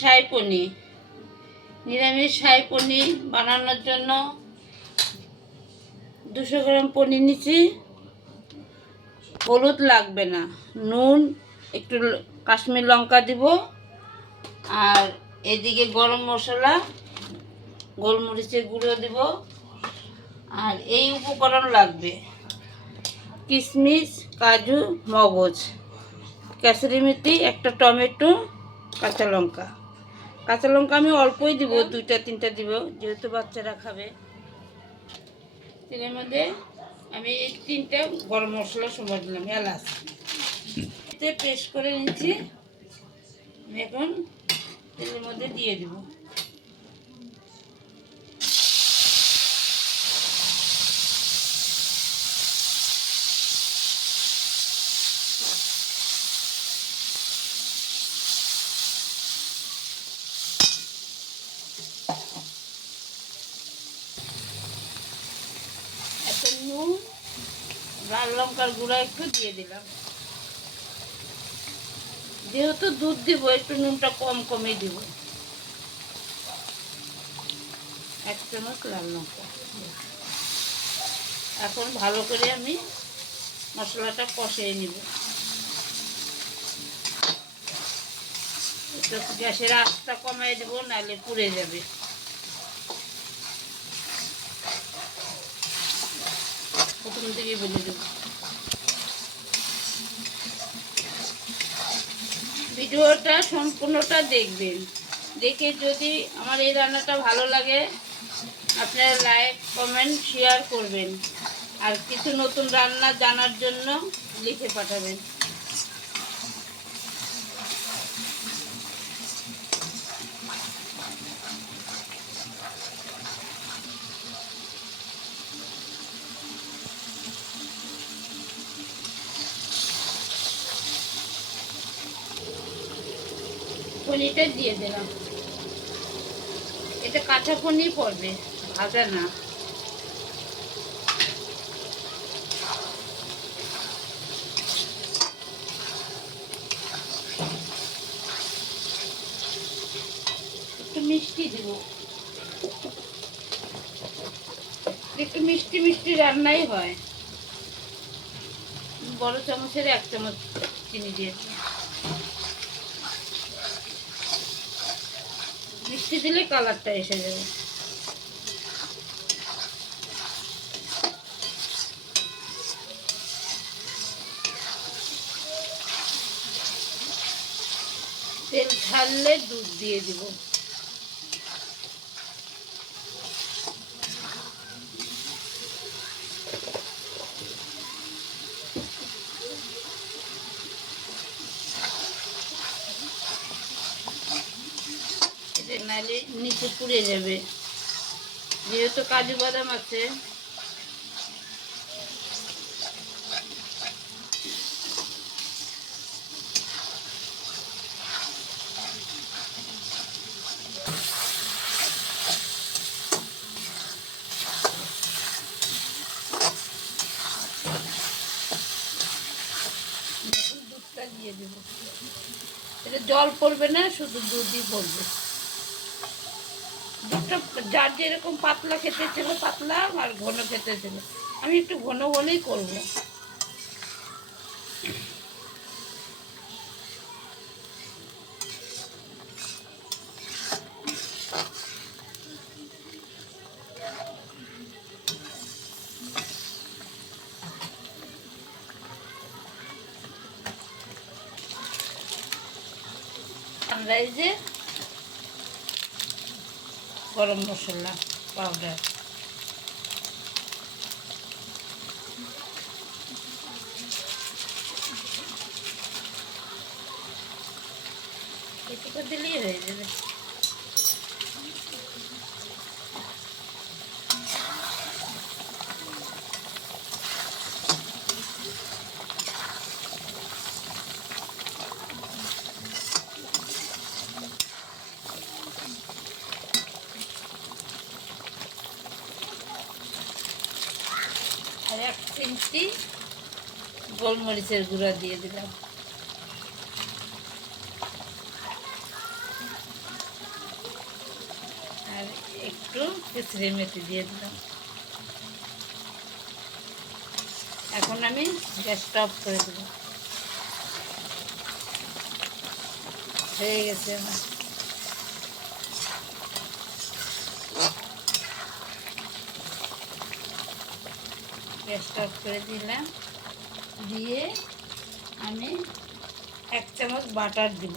শাহী পনির। নিরামিষ শাহী পনির বানানোর জন্য 200 গ্রাম পনির নিচ্ছি। হলুদ লাগবে না, নুন, একটু কাশ্মীর লঙ্কা দিব, আর এদিকে গরম মশলা, গোলমরিচের গুঁড়ো দিব। আর এই উপকরণ লাগবে: কিশমিশ, কাজু, মগজ, কাসুরি মেথি, একটা টমেটো, কাঁচা লঙ্কা। কাঁচা লঙ্কা আমি অল্পই দিব, 2-3টা দিব, যেহেতু বাচ্চারা খাবে। তেলের মধ্যে আমি এই 3টে গরম মশলা সময় দিলাম, এলাচ পেস্ট করে নিচ্ছি। আমি এখন তেলের মধ্যে দিয়ে দিব। এখন নুন, লাল লঙ্কার গুঁড়া একটু দিয়ে দিলাম। যেহেতু দুধ দিব, একটু নুনটা কমই দিব। 1 চামচ লাল লঙ্কা। এখন ভালো করে আমি মশলাটা কষিয়ে নিব। গ্যাসের আঁচটা কমাই দেবো, নাহলে পুড়ে যাবে। প্রথম থেকেই বলে দেব। ভিডিওটা সম্পূর্ণটা দেখবেন। দেখে যদি আমার এই রান্নাটা ভালো লাগে, আপনারা লাইক, কমেন্ট, শেয়ার করবেন। আর কিছু নতুন রান্না জানার জন্য লিখে পাঠাবেন। পনিরটা দিয়ে দিলাম। এটা কাঁচা পনির পড়বে, ভাজা না। একটু মিষ্টি দিব, একটু মিষ্টি মিষ্টি রান্নাই হয়। বড় চামচের 1 চামচ চিনি দিয়েছি। মিষ্টি দিলে কালারটা এসে যাবে। তেল ছাড়লে দুধ দিয়ে দিব। নাহলে নিচে পুড়ে যাবে, যেহেতু কাজু বাদাম আছে। দুধটা দিয়ে দেব। এটা জল পড়বে না, শুধু দুধই পড়বে। দুধটা যার যেরকম পাতলা খেতে ছিল পাতলা, আর ঘন খেতে ছিল। আমি একটু ঘন হলেই করবো। সানরাইজে গরম মশলা পাউডার, এটুকু দিলেই হয়ে যাবে। আর 1 চিমটি গোলমরিচের গুঁড়া দিয়ে দিলাম। একটু কেসরি মেথি দিয়ে দিলাম। এখন আমি গ্যাসটা অফ করে দেব। হয়ে গেছে আমার। গ্যাসটা অফ করে দিলাম, দিয়ে আমি 1 চামচ বাটার দিব।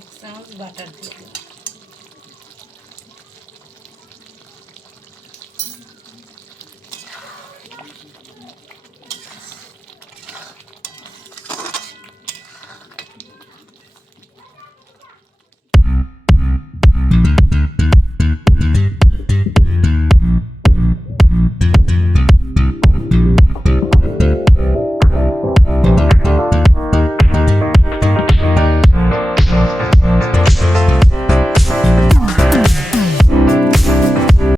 1 চামচ বাটার দিয়ে দিলাম।